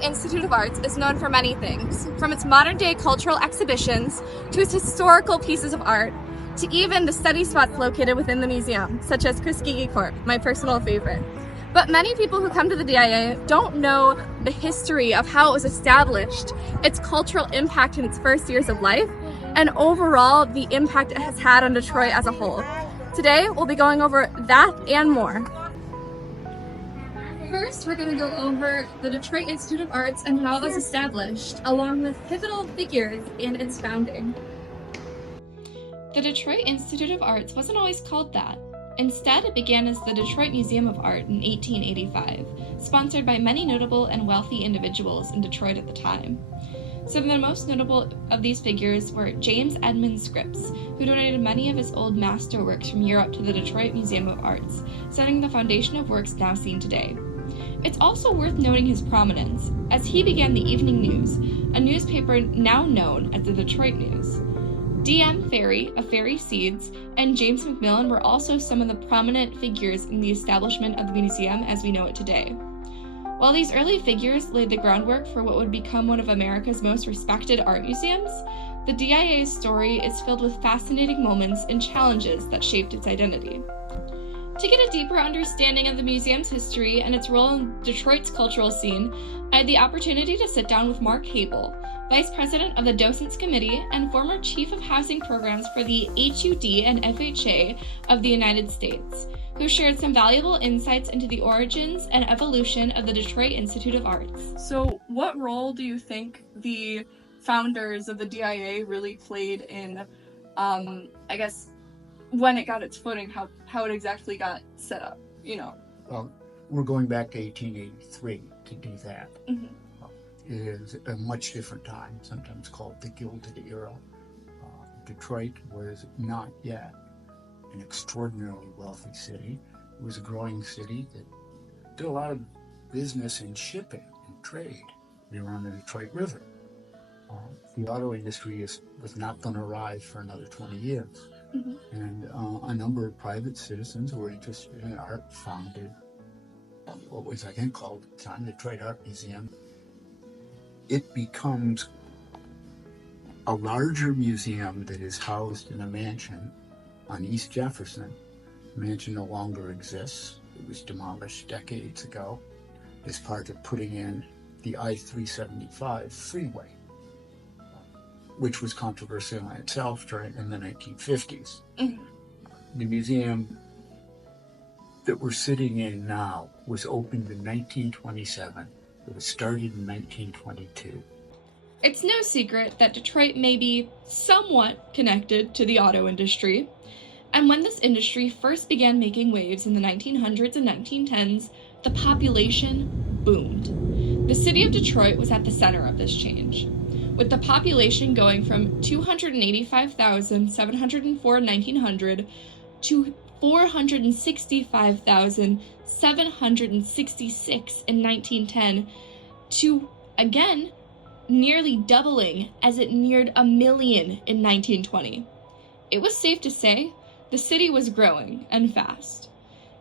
Detroit Institute of Arts is known for many things, from its modern-day cultural exhibitions to its historical pieces of art, to even the study spots located within the museum, such as Tuskegee Court, my personal favorite. But many people who come to the DIA don't know the history of how it was established, its cultural impact in its first years of life, and overall the impact it has had on Detroit as a whole. Today, we'll be going over that and more. First, we're going to go over the Detroit Institute of Arts and how it was established, along with pivotal figures in its founding. The Detroit Institute of Arts wasn't always called that. Instead, it began as the Detroit Museum of Art in 1885, sponsored by many notable and wealthy individuals in Detroit at the time. Some of the most notable of these figures were James Edmund Scripps, who donated many of his old masterworks from Europe to the Detroit Museum of Arts, setting the foundation of works now seen today. It's also worth noting his prominence, as he began the Evening News, a newspaper now known as the Detroit News. D.M. Ferry of Ferry Seeds and James McMillan were also some of the prominent figures in the establishment of the museum as we know it today. While these early figures laid the groundwork for what would become one of America's most respected art museums, the DIA's story is filled with fascinating moments and challenges that shaped its identity. To get a deeper understanding of the museum's history and its role in Detroit's cultural scene, I had the opportunity to sit down with Mark Habel, Vice President of the Docents Committee and former Chief of Housing Programs for the HUD and FHA of the United States, who shared some valuable insights into the origins and evolution of the Detroit Institute of Arts. So, what role do you think the founders of the DIA really played in, when it got its footing, how it exactly got set up, Well, we're going back to 1883 to do that. Mm-hmm. It is a much different time, sometimes called the Gilded Era. Detroit was not yet an extraordinarily wealthy city. It was a growing city that did a lot of business in shipping and trade. We were on the Detroit River. The auto industry was not going to rise for another 20 years. Mm-hmm. And a number of private citizens who were interested in art founded what was, I think, called at the time Detroit Art Museum. It becomes a larger museum that is housed in a mansion on East Jefferson. The mansion no longer exists. It was demolished decades ago as part of putting in the I-375 freeway, which was controversial in itself in the 1950s. Mm-hmm. The museum that we're sitting in now was opened in 1927. It was started in 1922. It's no secret that Detroit may be somewhat connected to the auto industry, and when this industry first began making waves in the 1900s and 1910s, the population boomed. The city of Detroit was at the center of this change, with the population going from 285,704 in 1900 to 465,766 in 1910 to, again, nearly doubling as it neared 1 million in 1920. It was safe to say the city was growing, and fast.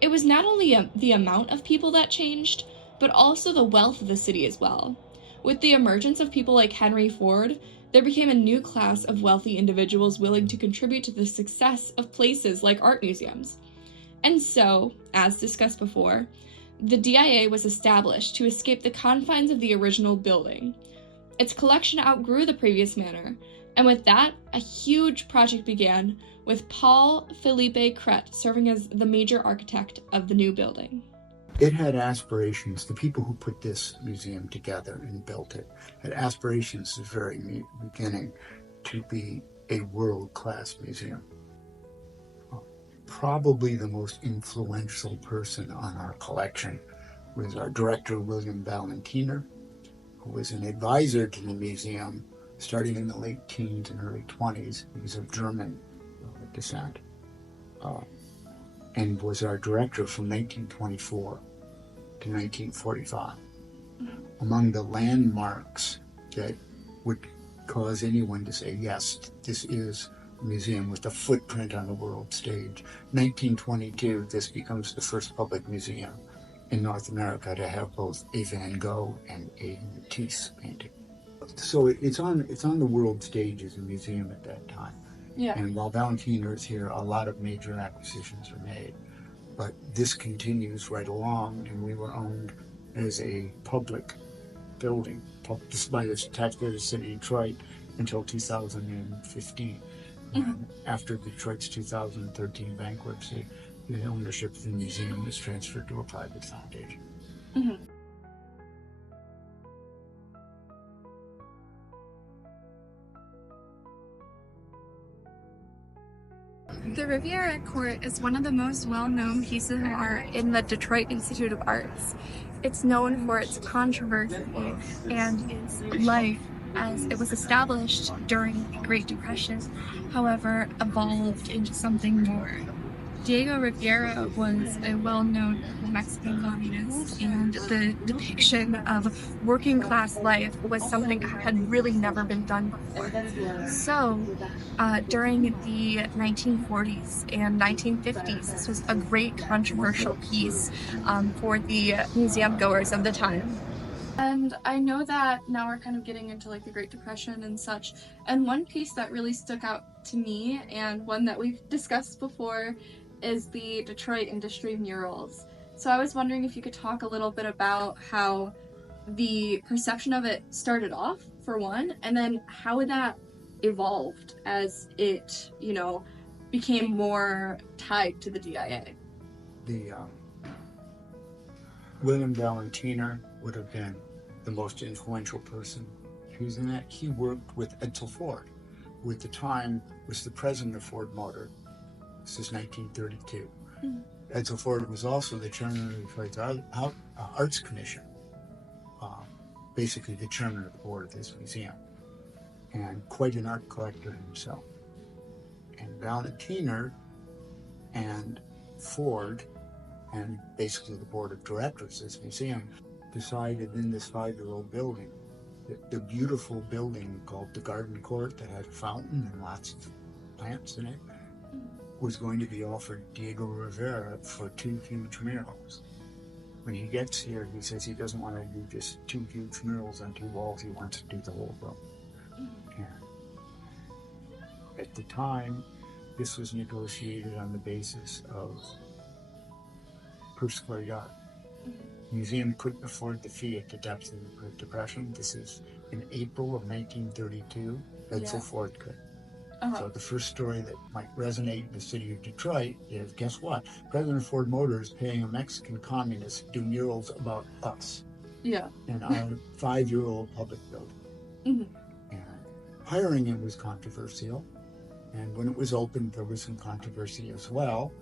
It was not only the amount of people that changed, but also the wealth of the city as well. With the emergence of people like Henry Ford, there became a new class of wealthy individuals willing to contribute to the success of places like art museums. And so, as discussed before, the DIA was established to escape the confines of the original building. Its collection outgrew the previous manor, and with that, a huge project began, with Paul Philippe Crête serving as the major architect of the new building. It had aspirations. The people who put this museum together and built it had aspirations at the very beginning to be a world-class museum. Probably the most influential person on our collection was our director, William Valentiner, who was an advisor to the museum starting in the late teens and early 20s. He was of German descent. And was our director from 1924 to 1945. Among the landmarks that would cause anyone to say, yes, this is a museum with a footprint on the world stage. 1922, this becomes the first public museum in North America to have both a Van Gogh and a Matisse painting. So it's on the world stage as a museum at that time. Yeah. And while Valentina is here, a lot of major acquisitions are made. But this continues right along, and we were owned as a public building, by the taxpayer of the city of Detroit, until 2015. After Detroit's 2013 bankruptcy, the ownership of the museum was transferred to a private foundation. The Riviera Court is one of the most well-known pieces of art in the Detroit Institute of Arts. It's known for its controversy and its life as it was established during the Great Depression, however, evolved into something more. Diego Rivera was a well-known Mexican communist, and the depiction of working class life was something that had really never been done before. So, during the 1940s and 1950s, this was a great controversial piece for the museum goers of the time. And I know that now we're kind of getting into like the Great Depression and such, and one piece that really stuck out to me, and one that we've discussed before, is the Detroit Industry Murals. So I was wondering if you could talk a little bit about how the perception of it started off, for one, and then how that evolved as it, became more tied to the DIA. William Valentina would have been the most influential person who's in that. He worked with Edsel Ford, who at the time was the president of Ford Motor. This is 1932. Edsel Ford was also the chairman of the Detroit Arts Commission, basically the chairman of the board of this museum, and quite an art collector himself. And Valentina and Ford, and basically the board of directors of this museum, decided in this 5-year-old building, the beautiful building called the Garden Court that had a fountain and lots of plants in it, was going to be offered Diego Rivera for 2 huge murals. When he gets here, he says he doesn't want to do just 2 huge murals on 2 walls, he wants to do the whole building. And at the time, this was negotiated on the basis of per square yard. The museum couldn't afford the fee at the depth of the Great Depression. This is in April of 1932. Edsel Ford could. So the first story that might resonate in the city of Detroit is, guess what? President Ford Motors is paying a Mexican communist to do murals about us. Yeah. In our 5-year-old public building. And hiring him was controversial. And when it was opened, there was some controversy as well.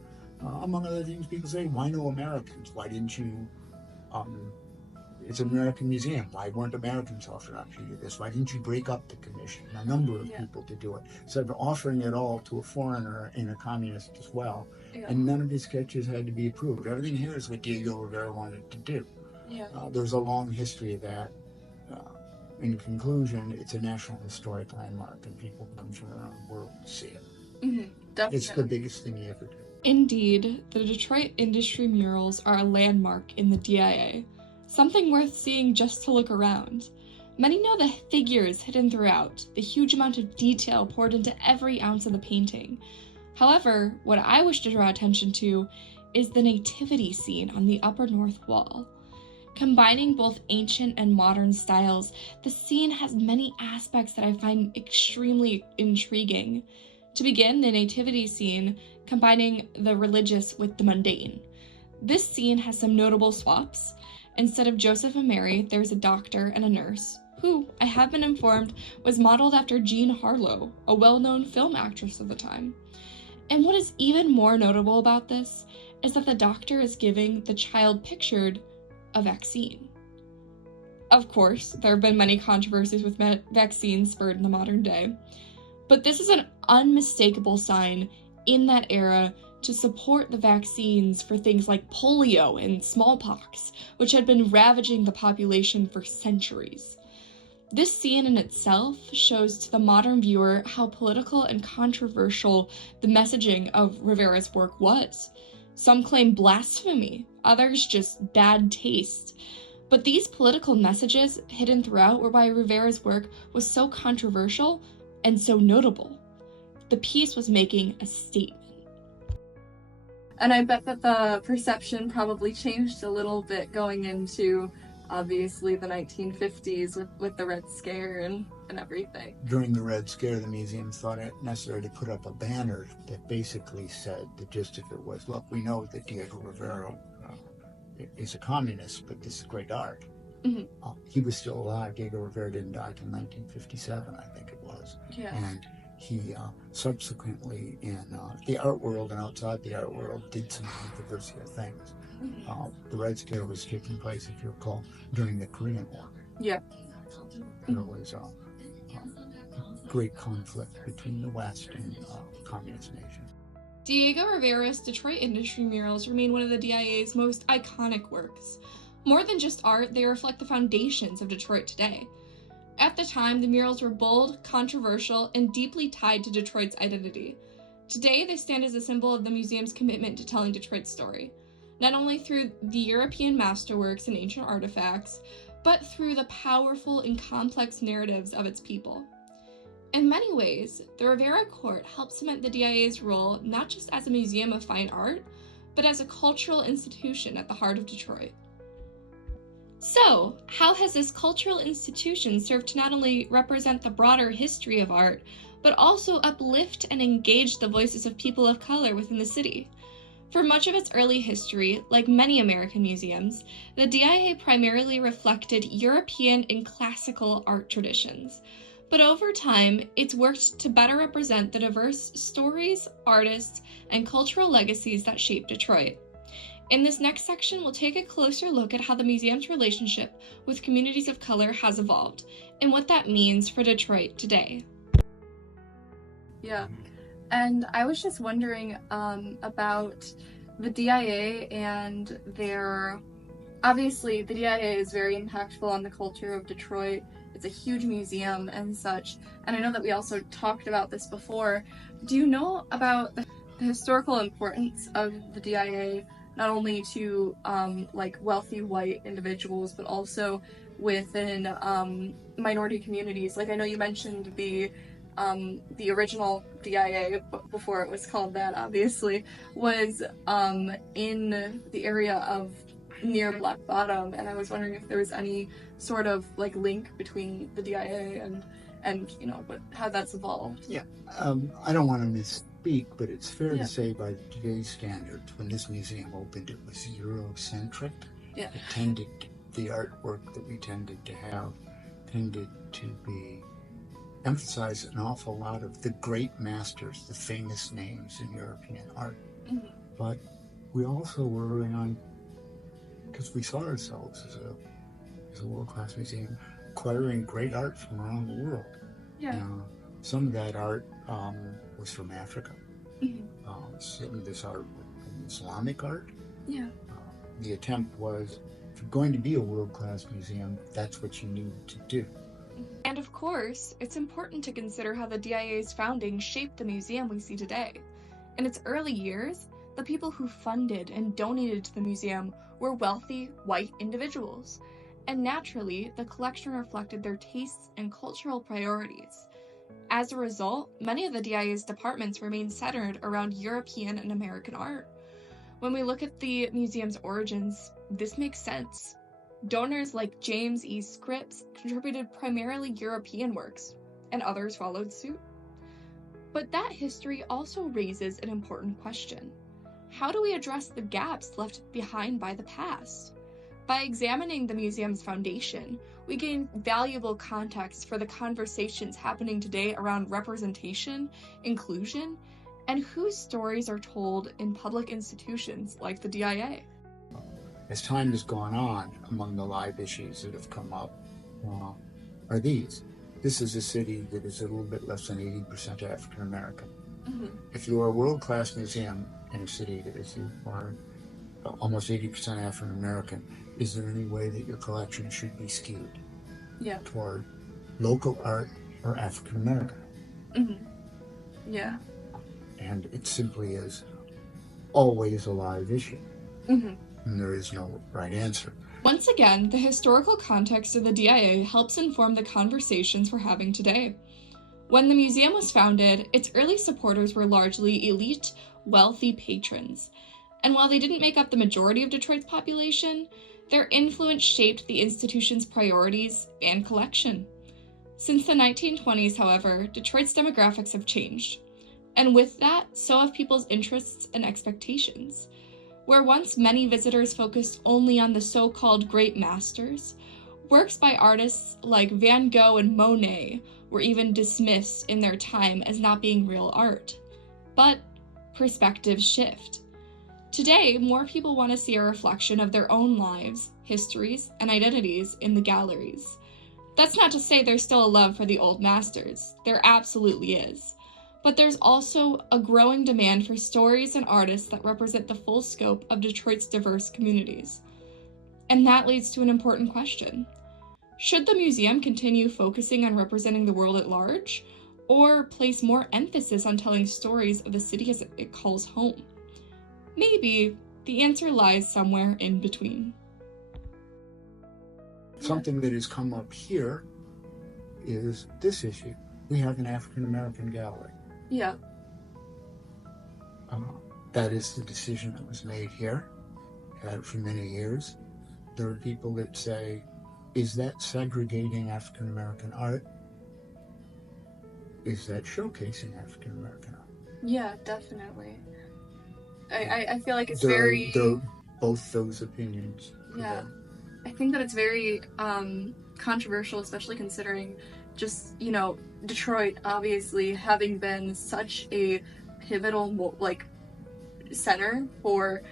Among other things, people say, why no Americans? Why didn't you, it's an American museum. Why weren't Americans offered up to do this? Why didn't you break up the commission? A number of people to do it. Instead of offering it all to a foreigner and a communist as well. And none of his sketches had to be approved. Everything here is what Diego Rivera wanted to do. There's a long history of that. In conclusion, it's a National Historic Landmark, and people come from around the world to see it. Definitely. It's the biggest thing he ever did. Indeed, the Detroit Industry Murals are a landmark in the DIA, something worth seeing just to look around. Many know the figures hidden throughout, the huge amount of detail poured into every ounce of the painting. However, what I wish to draw attention to is the nativity scene on the upper north wall. Combining both ancient and modern styles, the scene has many aspects that I find extremely intriguing. To begin, the nativity scene combining the religious with the mundane. This scene has some notable swaps. Instead of Joseph and Mary, there's a doctor and a nurse, who, I have been informed, was modeled after Jean Harlow, a well-known film actress of the time. And what is even more notable about this is that the doctor is giving the child pictured a vaccine. Of course, there have been many controversies with vaccines spurred in the modern day, but this is an unmistakable sign in that era to support the vaccines for things like polio and smallpox, which had been ravaging the population for centuries. This scene in itself shows to the modern viewer how political and controversial the messaging of Rivera's work was. Some claim blasphemy, others just bad taste. But these political messages hidden throughout were why Rivera's work was so controversial and so notable. The piece was making a statement. And I bet that the perception probably changed a little bit going into, obviously, the 1950s with the Red Scare and everything. During the Red Scare, the museum thought it necessary to put up a banner that basically said, the gist of it was, look, we know that Diego Rivera is a communist, but this is great art. Mm-hmm. He was still alive. Diego Rivera didn't die until 1957, I think it was. Yeah. And he subsequently, in the art world and outside the art world, did some controversial things. The Red Scare was taking place, if you recall, during the Korean War. Yeah. There was great conflict between the West and communist nations. Diego Rivera's Detroit industry murals remain one of the DIA's most iconic works. More than just art, they reflect the foundations of Detroit today. At the time, the murals were bold, controversial, and deeply tied to Detroit's identity. Today, they stand as a symbol of the museum's commitment to telling Detroit's story, not only through the European masterworks and ancient artifacts, but through the powerful and complex narratives of its people. In many ways, the Rivera Court helped cement the DIA's role not just as a museum of fine art, but as a cultural institution at the heart of Detroit. So, how has this cultural institution served to not only represent the broader history of art, but also uplift and engage the voices of people of color within the city? For much of its early history, like many American museums, the DIA primarily reflected European and classical art traditions. But over time, it's worked to better represent the diverse stories, artists, and cultural legacies that shape Detroit. In this next section, we'll take a closer look at how the museum's relationship with communities of color has evolved, and what that means for Detroit today. Yeah, and I was just wondering about the DIA and their... Obviously, the DIA is very impactful on the culture of Detroit. It's a huge museum and such, and I know that we also talked about this before. Do you know about the historical importance of the DIA, not only to like wealthy white individuals, but also within minority communities? Like, I know you mentioned the original DIA, before it was called that, obviously, was in the area of near Black Bottom, and I was wondering if there was any sort of like link between the DIA and you know, how that's evolved. Yeah, I don't want to misspeak, but it's fair to say by today's standards, when this museum opened, it was Eurocentric. Yeah. It tended, the artwork that we tended to have tended to be emphasize an awful lot of the great masters, the famous names in European art. Mm-hmm. But we also were early on, because we saw ourselves as a world-class museum, acquiring great art from around the world. Yeah. Some of that art was from Africa. Mm-hmm. Some of this art was Islamic art. Yeah. The attempt was, if you're going to be a world-class museum, that's what you need to do. And of course, it's important to consider how the DIA's founding shaped the museum we see today. In its early years, the people who funded and donated to the museum were wealthy, white individuals. And naturally, the collection reflected their tastes and cultural priorities. As a result, many of the DIA's departments remain centered around European and American art. When we look at the museum's origins, this makes sense. Donors like James E. Scripps contributed primarily European works, and others followed suit. But that history also raises an important question. How do we address the gaps left behind by the past? By examining the museum's foundation, we gain valuable context for the conversations happening today around representation, inclusion, and whose stories are told in public institutions like the DIA. As time has gone on, among the live issues that have come up are these. This is a city that is a little bit less than 80% African American. Mm-hmm. If you are a world-class museum in a city that is almost 80% African American, is there any way that your collection should be skewed toward local art or African American? Mm-hmm. Yeah. And it simply is always a live issue. Mm-hmm. and there is no right answer. Once again, the historical context of the DIA helps inform the conversations we're having today. When the museum was founded, its early supporters were largely elite, wealthy patrons. And while they didn't make up the majority of Detroit's population, their influence shaped the institution's priorities and collection. Since the 1920s, however, Detroit's demographics have changed. And with that, so have people's interests and expectations. Where once many visitors focused only on the so-called great masters, works by artists like Van Gogh and Monet were even dismissed in their time as not being real art. But perspectives shift. Today, more people want to see a reflection of their own lives, histories, and identities in the galleries. That's not to say there's still a love for the old masters. There absolutely is. But there's also a growing demand for stories and artists that represent the full scope of Detroit's diverse communities. And that leads to an important question. Should the museum continue focusing on representing the world at large, or place more emphasis on telling stories of the city as it calls home? Maybe the answer lies somewhere in between. Something that has come up here is this issue. We have an African American gallery. Yeah. That is the decision that was made here. Had for many years. There are people that say, is that segregating African American art? Is that showcasing African American art? Yeah, definitely. I feel like it's there very... There are both those opinions. Yeah. I think that it's very controversial, especially considering just, Detroit obviously having been such a pivotal, center for,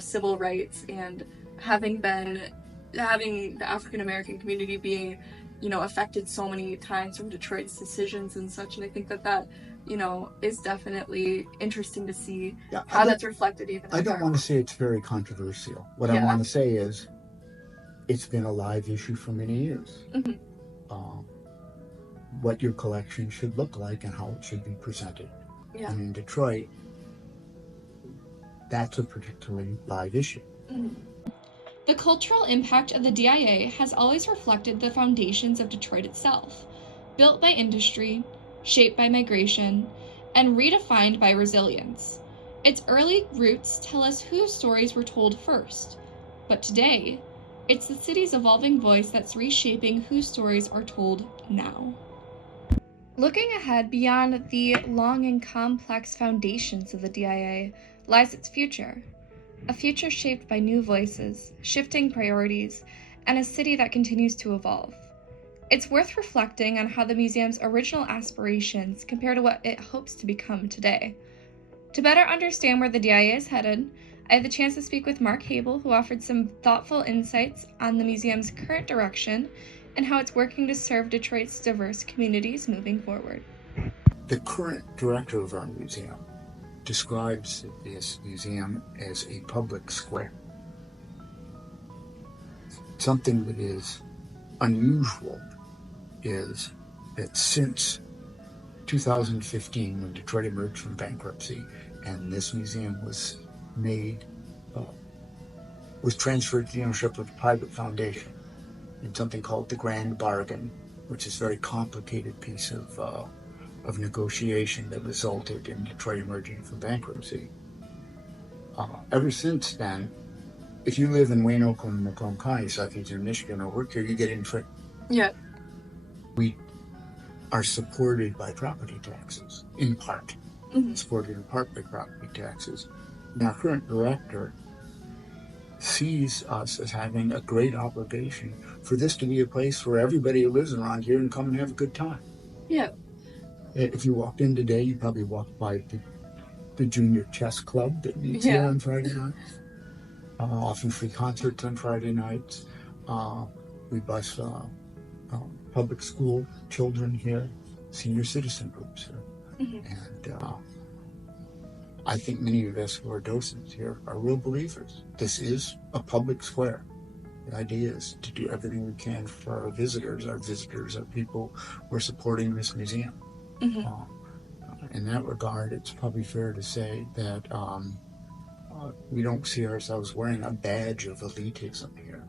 civil rights, and having the African American community being, affected so many times from Detroit's decisions and such. And I think that is definitely interesting to see how that's reflected even. I don't want to say it's very controversial. What I want to say is it's been a live issue for many years. Mm-hmm. What your collection should look like and how it should be presented. Yeah. And in Detroit, that's a particularly live issue. Mm-hmm. The cultural impact of the DIA has always reflected the foundations of Detroit itself, built by industry, shaped by migration, and redefined by resilience. Its early roots tell us whose stories were told first, but today, it's the city's evolving voice that's reshaping whose stories are told now. Looking ahead beyond the long and complex foundations of the DIA lies its future. A future shaped by new voices, shifting priorities, and a city that continues to evolve. It's worth reflecting on how the museum's original aspirations compare to what it hopes to become today. To better understand where the DIA is headed, I had the chance to speak with Mark Habel, who offered some thoughtful insights on the museum's current direction and how it's working to serve Detroit's diverse communities moving forward. The current director of our museum describes this museum as a public square. Something that is unusual is that since 2015, when Detroit emerged from bankruptcy and this museum was transferred to the ownership of a private foundation in something called the Grand Bargain, which is a very complicated piece of negotiation that resulted in Detroit emerging from bankruptcy. Ever since then, if you live in Wayne, Oakland, Macomb County, southeastern Michigan, or work here, you get in free. Yeah. We are supported by property taxes, in part. Mm-hmm. Supported in part by property taxes. And our current director sees us as having a great obligation for this to be a place where everybody who lives around here can come and have a good time. Yeah. If you walked in today, you probably walked by the junior chess club that meets here on Friday nights. Often free concerts on Friday nights. We bus public school children here, senior citizen groups here. Mm-hmm. And I think many of us who are docents here are real believers. This is a public square. The idea is to do everything we can for our visitors. Our visitors are people who are supporting this museum. Mm-hmm. In that regard, it's probably fair to say that We don't see ourselves wearing a badge of elitism here.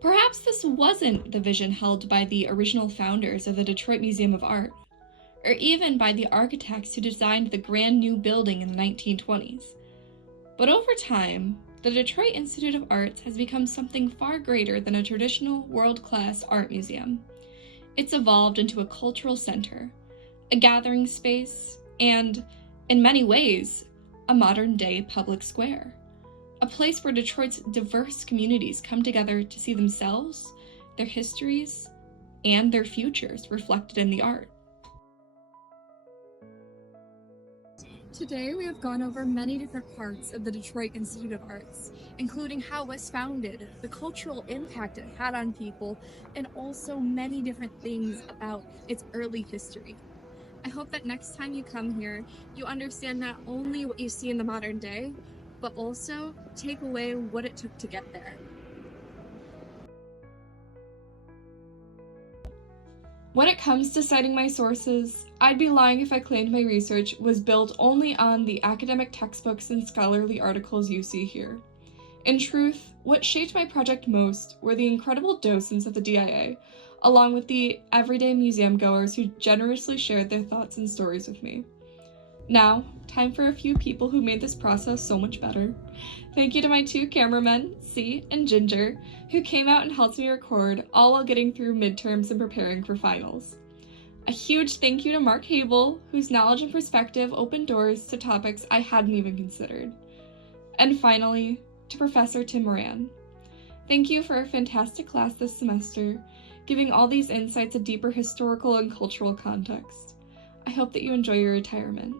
Perhaps this wasn't the vision held by the original founders of the Detroit Museum of Art, or even by the architects who designed the grand new building in the 1920s. But over time, the Detroit Institute of Arts has become something far greater than a traditional world-class art museum. It's evolved into a cultural center, a gathering space, and, in many ways, a modern-day public square. A place where Detroit's diverse communities come together to see themselves, their histories, and their futures reflected in the art. Today we have gone over many different parts of the Detroit Institute of Arts, including how it was founded, the cultural impact it had on people, and also many different things about its early history. I hope that next time you come here, you understand not only what you see in the modern day, but also take away what it took to get there. When it comes to citing my sources, I'd be lying if I claimed my research was built only on the academic textbooks and scholarly articles you see here. In truth, what shaped my project most were the incredible docents of the DIA, along with the everyday museum goers who generously shared their thoughts and stories with me. Now, time for a few people who made this process so much better. Thank you to my two cameramen, C and Ginger, who came out and helped me record, all while getting through midterms and preparing for finals. A huge thank you to Mark Habel, whose knowledge and perspective opened doors to topics I hadn't even considered. And finally, to Professor Tim Moran. Thank you for a fantastic class this semester, giving all these insights a deeper historical and cultural context. I hope that you enjoy your retirement.